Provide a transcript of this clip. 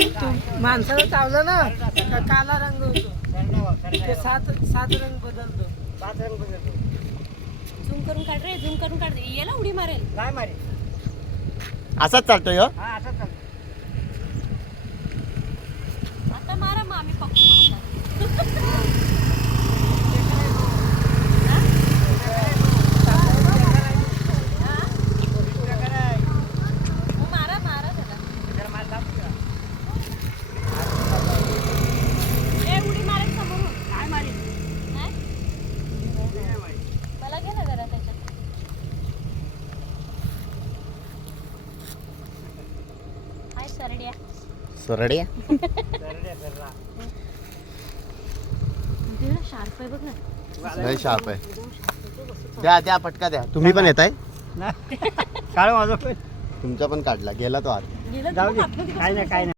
माणसाला चावलं ना का काला रंग होतो ते सात रंग बदलतो. 7 रंग बदलतो. झूम करून काढ रे, झूम करून काढ. याला उडी मारेल. काय मारे? असाच चालतोय हो. हा असंच चालतं. आता मारा मग आम्ही पकडू आता. मारा मारा त्याला. त्याला मार दाब तुला. ए उडी मारेल समोरून. काय मारे? नाही? काय मारे? मला घे ना जरा त्याच्यात. हाय सरड्या. सरड्या सरला. तुझं शार्प आहे बघ ना. लय शार्प आहे. द्या पटका द्या. तुम्ही पण येताय? काढ माझं पण. तुमचा पण काढला गेला तो आत. गेलं जाऊ तू दे. आतमध्ये काय नाही काय नाही.